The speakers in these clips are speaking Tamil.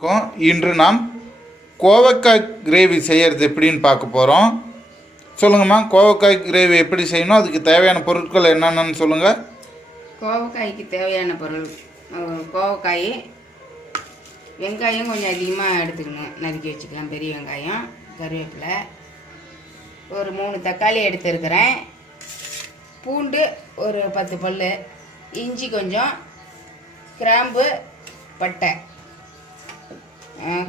இன்று நாம் கோவக்காய் கிரேவி செய்கிறது எப்படின்னு பார்க்க போகிறோம். சொல்லுங்கம்மா, கோவக்காய் கிரேவி எப்படி செய்யணும், அதுக்கு தேவையான பொருட்கள் என்னென்னு சொல்லுங்கள். கோவக்காய்க்கு தேவையான பொருள் கோவக்காய், வெங்காயம் கொஞ்சம் அதிகமாக எடுத்துக்கணும், நறுக்கி வச்சுக்கலாம். பெரிய வெங்காயம், கருவேப்பிலை, ஒரு 3 தக்காளி எடுத்துருக்கிறேன், பூண்டு ஒரு 10 பல், இஞ்சி கொஞ்சம், கிராம்பு, பட்டை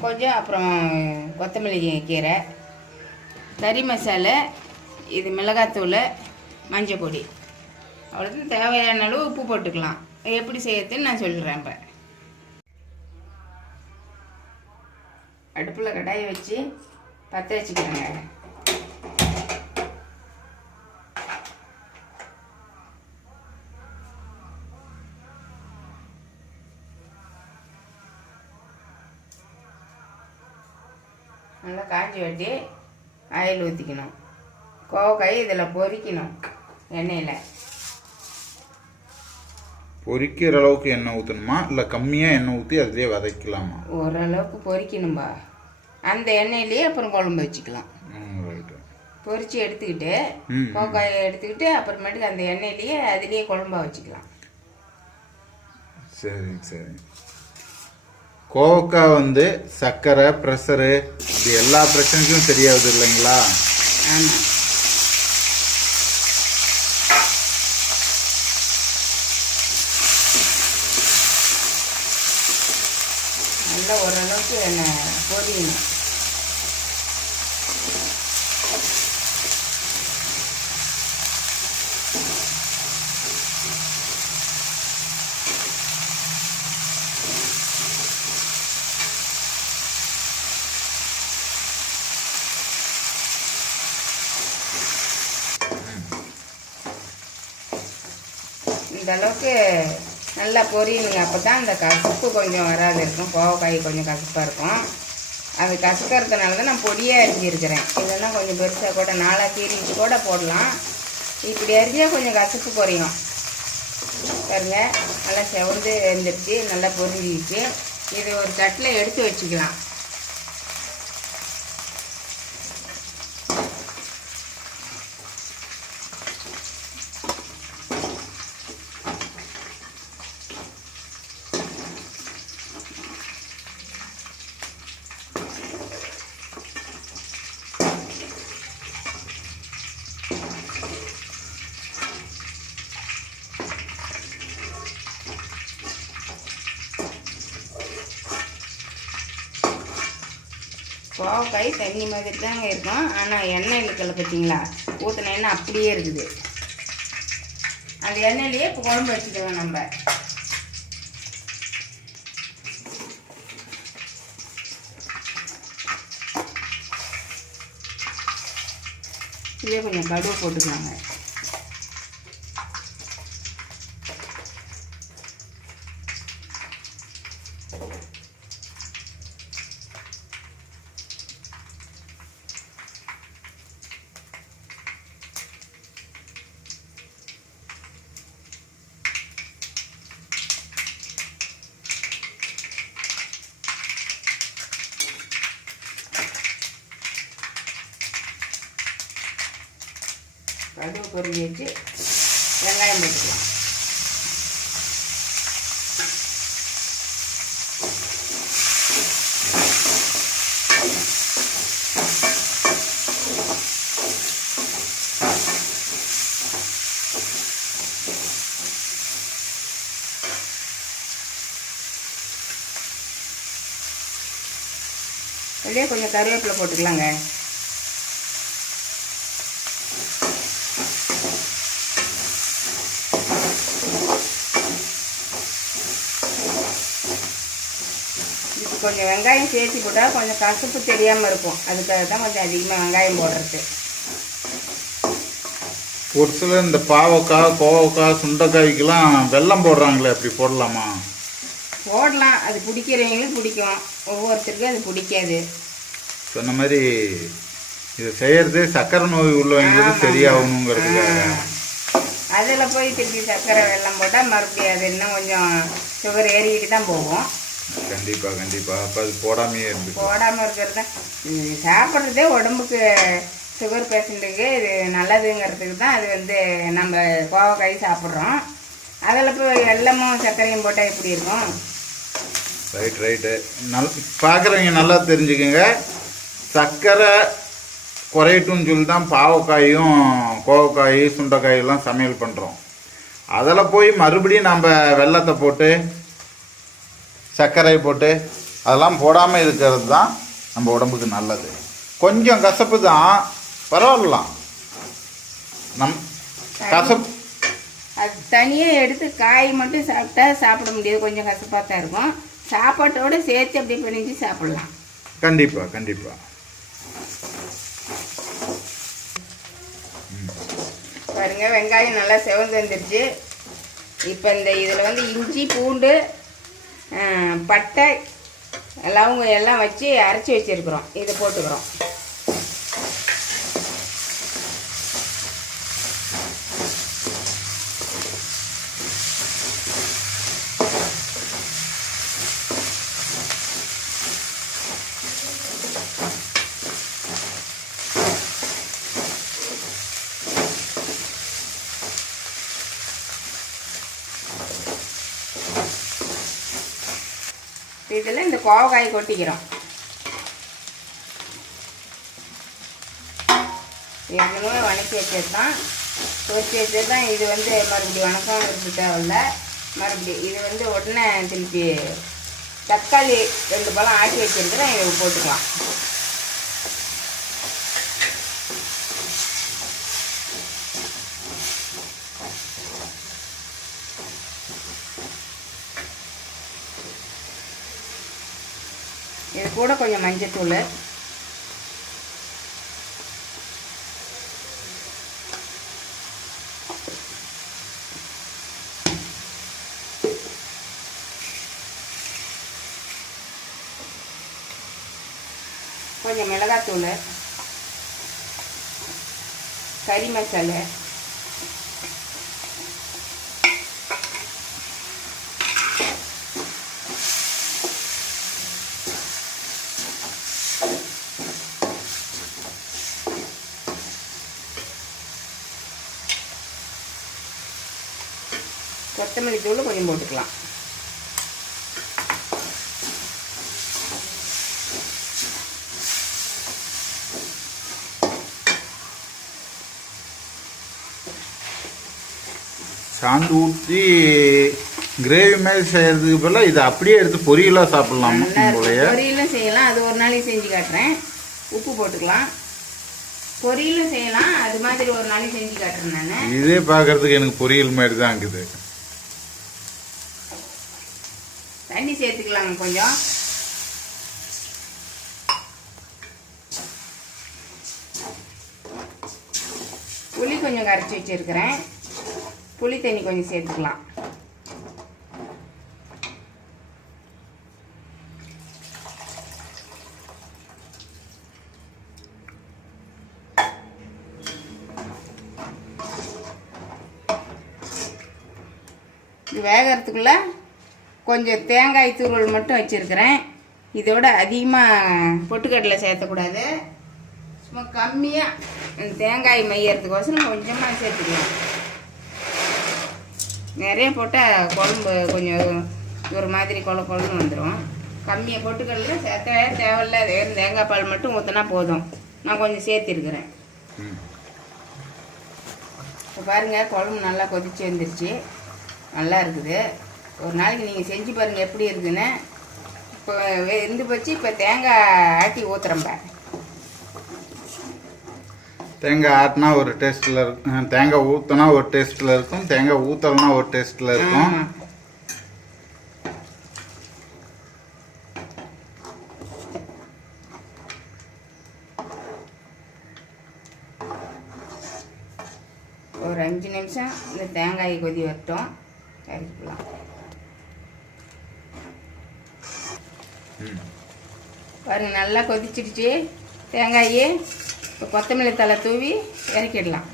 கொஞ்சம், அப்புறம் கொத்தமல்லி கீரை, கறி மசாலா, இது மிளகாத்தூள், மஞ்சள் பொடி, அவ்வளோதான். தேவையான அளவு உப்பு போட்டுக்கலாம். எப்படி செய்யறதுன்னு நான் சொல்லிடுறேன். இப்போ அடுப்பில் கடாயை வச்சு பற்ற வச்சுக்கிறேங்க. நல்லா காஞ்சி வெட்டி ஆயில் ஊற்றிக்கணும். கோவக்காய் இதில் பொரிக்கணும் எண்ணெயில். பொரிக்கிற அளவுக்கு எண்ணெய் ஊற்றணுமா, இல்லை கம்மியாக எண்ணெய் ஊற்றி அதிலே வதக்கலாமா? ஓரளவுக்கு பொரிக்கணும்பா. அந்த எண்ணெயிலேயே அப்புறம் குழம்பு வச்சுக்கலாம். பொரிச்சு எடுத்துக்கிட்டு கோவக்காயை எடுத்துக்கிட்டு அப்புறமேட்டுக்கு அந்த எண்ணெயிலேயே அதுலேயே குழம்பா வச்சுக்கலாம். சரி சரி. கோவக்காய் சர்க்கரை, ப்ரெஷரு, இது எல்லா பிரச்சனைக்கும் சரியாகுது இல்லைங்களா? ஆமாம். நல்லா ஓரளவுக்கு பொரியணும். இந்த அளவுக்கு நல்லா பொரியணுங்க. அப்போ தான் அந்த கசப்பு கொஞ்சம் வராது இருக்கும். கோவக்காய் கொஞ்சம் கசப்பாக இருக்கும். அது கசக்கிறதுனால தான் நான் பொடியாக அரிஞ்சிருக்கிறேன். இதெல்லாம் கொஞ்சம் பெருசாக கூட 4 கீரிச்சு கூட போடலாம். இப்படி அரிஞ்சால் கொஞ்சம் கசப்பு குறையும். பாருங்க, நல்லா செவந்து வெந்துடுச்சு, நல்லா பொரிஞ்சிச்சு. இது ஒரு தட்டில் எடுத்து வச்சுக்கலாம். கோவக்காய் தண்ணி மாதிரி தாங்க இருக்கும். ஆனால் எண்ணெய் இழுக்கலை பார்த்தீங்களா? ஊற்றின எண்ணெய் அப்படியே இருக்குது. அந்த எண்ணெயிலேயே இப்போ குழம்பு வச்சுக்கலாம் நம்ம. இதே கொஞ்சம் கடுகு போட்டுக்கலாங்க. கடுகு பொரிஞ்சு வச்சு வெங்காயம் போட்டுக்கலாம். அப்படியே கொஞ்சம் கருவேப்பிலை போட்டுக்கலாங்க. கொஞ்சம் வெங்காயம் சேர்த்து போட்டால் கொஞ்சம் கசப்பு தெரியாமல் இருக்கும். அதுக்காக தான் கொஞ்சம் அதிகமாக வெங்காயம் போடுறது. ஒரு சில இந்த பாவக்காய், கோவக்காய், சுண்டைக்காய்க்கெல்லாம் வெல்லம் போடுறாங்களே, அப்படி போடலாமா? போடலாம். அது பிடிக்கிறவங்களுக்கு பிடிக்கும், ஒவ்வொருத்தருக்கும் அது பிடிக்காது. சொன்ன மாதிரி இதை செய்யறது சர்க்கரை நோய் உள்ளவங்களுக்கு சரியாகணுங்கிறதுக்காக. அதில் போய் திருப்பி சர்க்கரை வெல்லம் போட்டால் மறுபடியும் அது இன்னும் கொஞ்சம் சுகர் ஏறிக்கிட்டு தான் போகும். கண்டிப்பாக கண்டிப்பாக. அப்போ அது போடாமையே இருந்து போடாமல் இருக்கிறது தான் இது சாப்பிட்றதே உடம்புக்கு சுகர் பேஷண்ட்டுக்கு இது நல்லதுங்கிறதுக்கு தான் அது வந்து நம்ம கோவக்காய் சாப்பிட்றோம். அதில் இப்போ வெல்லமும் சர்க்கரையும் போட்டால் எப்படி இருக்கும்? ரைட்டு. பார்க்குறவங்க நல்லா தெரிஞ்சுக்கோங்க. சர்க்கரை குறையட்டும்னு சொல்லி தான் பாவக்காயும் கோவக்காய் சுண்டைக்காயெல்லாம் சமையல் பண்ணுறோம். அதில் போய் மறுபடியும் நம்ம வெல்லத்தை போட்டு சர்க்கரை போட்டு அதெல்லாம் போடாமல் இருக்கிறது தான் நம்ம உடம்புக்கு நல்லது. கொஞ்சம் கசப்பு தான், பரவாயில்லாம். கசப்பு அது தனியாக எடுத்து காய் மட்டும் சாப்பிட்டா சாப்பிட முடியாது, கொஞ்சம் கசப்பாக தான் இருக்கும். சாப்பாட்டோடு சேர்த்து அப்படி பிணைஞ்சு சாப்பிட்லாம். கண்டிப்பாக. பாருங்க, வெங்காயம் நல்லா செவந்து வந்துருச்சு. இப்போ இந்த இதில் வந்து இஞ்சி பூண்டு பட்டை லவங்க எல்லாம் வச்சு அரைச்சி வச்சுருக்குறோம், இதை போட்டுக்கிறோம். இதில் இந்த கோவக்காய் கொட்டிக்கிறோம். ஏற்கனவே வணக்கி வச்சது தான், பொரிச்சு வச்சது தான். இது வந்து மறுபடியும் வணக்கம் இருக்கு தேவையில்ல. மறுபடியும் இது வந்து உடனே திருப்பி தக்காளி 2 பழம் ஆட்டி வச்சுருக்கிறேன், இதை போட்டுக்கலாம். இது கூட கொஞ்சம் மஞ்சத்தூள், கொஞ்சம் மிளகாத்தூள், கறி மசாலா, கொத்தமல்லி தூள் கொஞ்சம் போட்டுக்கலாம். சாந்து ஊற்றி கிரேவி மாதிரி செய்கிறதுக்கு பதிலாக இதை அப்படியே எடுத்து பொரியலாக சாப்பிட்லாம் போலயே. பொரியலும் செய்யலாம், அது ஒரு நாளைக்கு செஞ்சு காட்டுறேன். உப்பு போட்டுக்கலாம். பொரியலும் செய்யலாம், அது மாதிரி ஒரு நாளைக்கு செஞ்சு காட்டுறேன் நான். இதே பார்க்கறதுக்கு எனக்கு பொரியல் மாதிரி தான் இருக்குது. தண்ணி சேர்த்துக்கலாங்க கொஞ்சம். புளி கொஞ்சம் கரைச்சி வச்சிருக்கிறேன், புளி தண்ணி கொஞ்சம் சேர்த்துக்கலாம். இது வேகிறதுக்குள்ள கொஞ்சம் தேங்காய் தூள் மட்டும் வச்சுருக்கிறேன். இதோட அதிகமாக பொட்டுக்கடலை சேர்த்தக்கூடாது, சும்மா கம்மியாக தேங்காய் மையறதுக்கோசரம் கொஞ்சமாக சேர்த்துக்கலாம். நிறைய போட்டால் குழம்பு கொஞ்சம் ஒரு மாதிரி குழம்புன்னு வந்துடும். கம்மியாக பொட்டுக்கடலை சேர்த்தவே தேவையில்ல, வெறும் தேங்காய் பால் மட்டும் ஊற்றினா போதும். நான் கொஞ்சம் சேர்த்திருக்கிறேன். இப்போ பாருங்கள், குழம்பு நல்லா கொதிச்சு வந்துருச்சு, நல்லா இருக்குது. ஒரு நாளைக்கு நீங்கள் செஞ்சு பாருங்கள் எப்படி இருக்குதுன்னு. இப்போ இருந்து போச்சு. இப்போ தேங்காய் ஆட்டி ஊற்றுறம்ப. தேங்காய் ஆட்டினா ஒரு டேஸ்ட்டில் இருக்கும், தேங்காய் ஊற்றினா ஒரு டேஸ்ட்டில் இருக்கும், தேங்காய் ஊற்றலைன்னா ஒரு டேஸ்ட்டில் இருக்கும். ஒரு 5 நிமிஷம் இந்த தேங்காய் கொதி வரட்டும், இறக்கிக்கலாம். பாருங்க, நல்லா கொதிச்சிடுச்சு தேங்காய். இப்போ கொத்தமல்லி தழை தூவி இறக்கிடலாம்.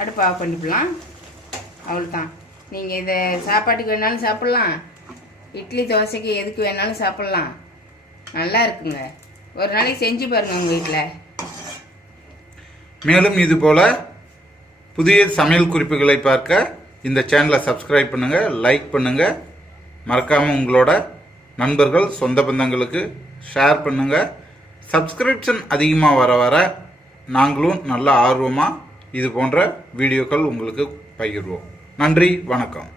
அடுப்பு ஆஃப் பண்ணிக்கலாம். அவ்வளோதான். நீங்கள் இதை சாப்பாட்டுக்கு வேணாலும் சாப்பிட்லாம், இட்லி தோசைக்கு எதுக்கு வேணாலும் சாப்பிட்லாம். நல்லா இருக்குங்க. ஒரு நாளைக்கு செஞ்சு பாருங்கள் உங்கள் வீட்டில். மேலும் இது போல் புதிய சமையல் குறிப்புகளை பார்க்க இந்த சேனலை சப்ஸ்கிரைப் பண்ணுங்கள், லைக் பண்ணுங்கள். மறக்காமல் உங்களோட நண்பர்கள் சொந்த பந்தங்களுக்கு ஷேர் பண்ணுங்கள். சப்ஸ்கிரிப்ஷன் அதிகமாக வர வர நாங்களும் நல்ல ஆர்வமாக இது போன்ற வீடியோக்கள் உங்களுக்கு பகிர்வோம். நன்றி, வணக்கம்.